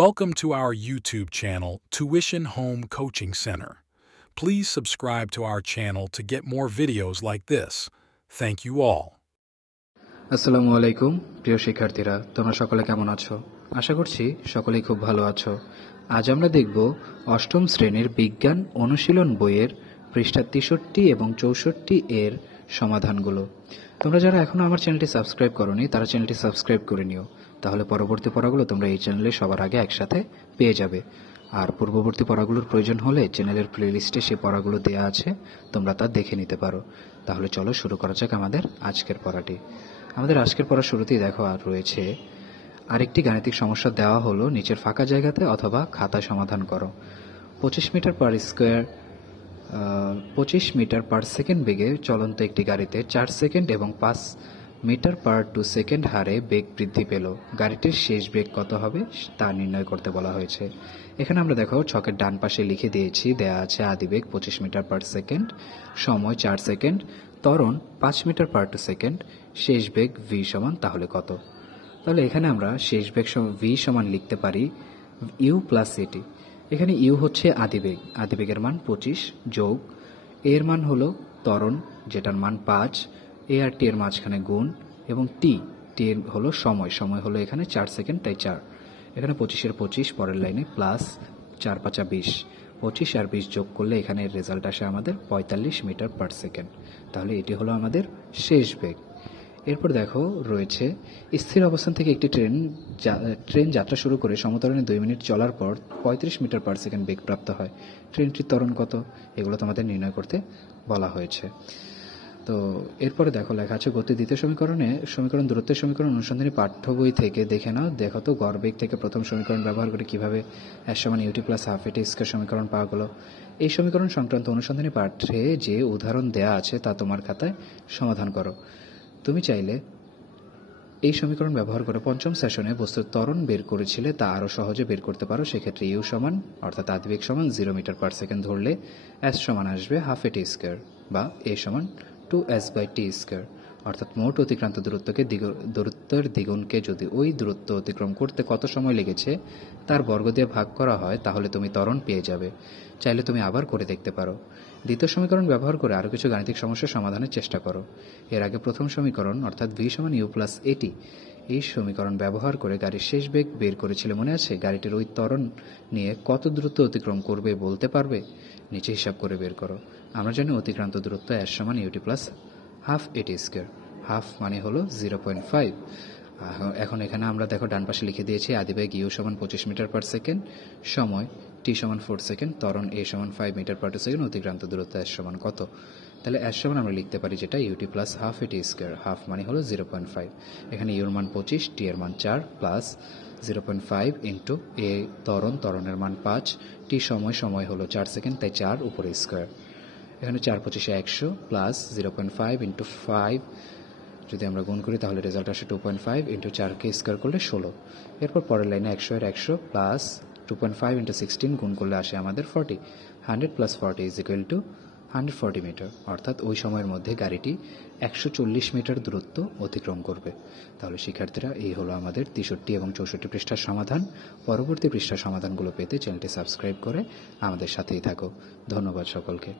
Welcome to our YouTube channel, Tuition Home Coaching Center. Please subscribe to our channel to get more videos like this. Thank you all. আসসালামু আলাইকুম প্রিয় শিক্ষার্থীরা, তোমরা সকলে কেমন আছো? আশা করছি সকলেই খুব ভালো আছো। আজ আমরা দেখব অষ্টম শ্রেণীর বিজ্ঞান অনুশীলন বইয়ের পৃষ্ঠা 63 এবং 64 এর সমাধানগুলো। তোমরা যারা এখনো আমার চ্যানেলটি সাবস্ক্রাইব করোনি তারা চ্যানেলটি সাবস্ক্রাইব করে নিও, তাহলে পরবর্তী পড়াগুলো তোমরা এই চ্যানেলে সবার আগে একসাথে পেয়ে যাবে। আর পূর্ববর্তী পড়াগুলোর প্রয়োজন হলে চ্যানেলের প্লেলিস্টে সেই পড়াগুলো দেওয়া আছে, তোমরা তা দেখে নিতে পারো। তাহলে চলো শুরু করা যাক আমাদের আজকের পড়াটি। আমাদের আজকের পড়ার শুরুতেই দেখো আর রয়েছে আরেকটি গাণিতিক সমস্যা দেওয়া হলো, নিচের ফাঁকা জায়গাতে অথবা খাতায় সমাধান করো। 25 মিটার পার সেকেন্ড বেগে চলন্ত একটি গাড়িতে 4 সেকেন্ড এবং 5 মিটার পার 2 সেকেন্ড হারে বেগ বৃদ্ধি পেল। গাড়িটির শেষ বেগ কত হবে তা নির্ণয় করতে বলা হয়েছে। এখানে আমরা দেখো ছকের ডান পাশে লিখে দিয়েছি, দেয়া আছে আদিবেগ 25 মিটার পার সেকেন্ড, সময় 4 সেকেন্ড, ত্বরণ 5 মিটার পার 2 সেকেন্ড, শেষ বেগ v সমান তাহলে কত। তাহলে এখানে আমরা শেষ বেগ v সমান লিখতে পারি u প্লাস এটি। এখানে u হচ্ছে আদিবেগ, আদিবেগের মান 25 যোগ এর মান হলো ত্বরণ যেটার মান 5, এ আর টি এর মাঝখানে গুণ, এবং টি এর হলো সময়, সময় হলো এখানে 4 সেকেন্ড তাই 4। এখানে 25 25 পরের লাইনে প্লাস 4 5 20, 25 আর 20 যোগ করলে এখানে রেজাল্ট আসে আমাদের 45 মিটার পার সেকেন্ড। তাহলে এটি হলো আমাদের শেষ বেগ। এরপর দেখো রয়েছে স্থির অবস্থান থেকে একটি ট্রেন যাত্রা শুরু করে সমতরণে 2 মিনিট চলার পর 35 মিটার পার সেকেন্ড বেগ প্রাপ্ত হয়। ট্রেনটির ত্বরণ কত, এগুলো তোমাদের নির্ণয় করতে বলা হয়েছে। তো এরপরে দেখো লেখা আছে গতি দ্বিতীয় সমীকরণ দূরত্বের সমীকরণ অনুসন্ধানী পাঠ্য বই থেকে দেখে নাও। দেখো তো গড় বেগ থেকে প্রথম সমীকরণ ব্যবহার করে কিভাবে s সমান ut প্লাস হাফ এটি স্কয়ার সমীকরণ পাওয়া গেল। এই সমীকরণ সংক্রান্ত অনুসন্ধানী পাঠ্যে যে উদাহরণ দেয়া আছে তা তোমার খাতায় সমাধান করো। তুমি চাইলে এই সমীকরণ ব্যবহার করে পঞ্চম সেশনে বস্তুর ত্বরণ বের করেছিলে তা আরও সহজে বের করতে পারো। সেক্ষেত্রে ইউ সমান অর্থাৎ আদিবেগ সমান 0 মিটার পার সেকেন্ড ধরলে s সমান আসবে হাফ এটি স্কয়ার বা a সমান 2s বাই টি স্কয়ার। অর্থাৎ মোট অতিক্রান্ত দূরত্বের দ্বিগুণকে যদি ওই দূরত্ব অতিক্রম করতে কত সময় লেগেছে তার বর্গ দিয়ে ভাগ করা হয় তাহলে তুমি ত্বরণ পেয়ে যাবে। চাইলে তুমি আবার করে দেখতে পারো। দ্বিতীয় সমীকরণ ব্যবহার করে আরও কিছু গাণিতিক সমস্যা সমাধানের চেষ্টা করো। এর আগে প্রথম সমীকরণ অর্থাৎ v সমান ইউ প্লাস এটি, এই সমীকরণ ব্যবহার করে গাড়ির শেষ বেগ বের করেছিলে মনে আছে? গাড়িটির ওই ত্বরণ নিয়ে কত দূরত্ব অতিক্রম করবে বলতে পারবে? নিচে হিসাব করে বের করো। আমরা জানি অতিক্রান্ত দূরত্ব s সমান ইউটি প্লাস হাফ এটি স্কয়ার, হাফ মানে হলো 0.5। এখন এখানে আমরা দেখো ডান পাশে লিখে দিয়েছি আদিবেগ ইউ সমান 25 মিটার পার সেকেন্ড, সময় টি সমান 4 সেকেন্ড, ত্বরণ এ সমান 5 মিটার পার 2 সেকেন্ড, অতিক্রান্ত দূরত্ব s সমান কত। তাহলে s সমান আমরা লিখতে পারি যেটা ইউটি প্লাস হাফ এটি স্কয়ার, হাফ মানে হলো 0.5। এখানে ইউর মান 25, টি এর মান 4 প্লাস 0.5 ইন্টু এ ত্বরণের মান 5, টি সময় হলো 4 সেকেন্ড তাই 4 উপরে স্কয়ার। এখানে 4 25 100 প্লাস 0.5 ইন্টু 5 যদি আমরা গুণ করি তাহলে রেজাল্ট আসে 2.5 ইন্টু 4কে স্কয়ার করলে 16। এরপর পরের লাইনে 100 এর 100 প্লাস 2.5 ইন্টু 16 গুণ করলে আসে আমাদের 40। 100 plus 40 is equal to 140 metre. অর্থাৎ ওই সময়ের মধ্যে গাড়িটি 140 মিটার দূরত্ব অতিক্রম করবে। তাহলে শিক্ষার্থীরা এই হলো আমাদের 63 এবং 64 পৃষ্ঠার সমাধান। পরবর্তী পৃষ্ঠার সমাধানগুলো পেতে চ্যানেলটি সাবস্ক্রাইব করে আমাদের সাথেই থাকো। ধন্যবাদ সকলকে।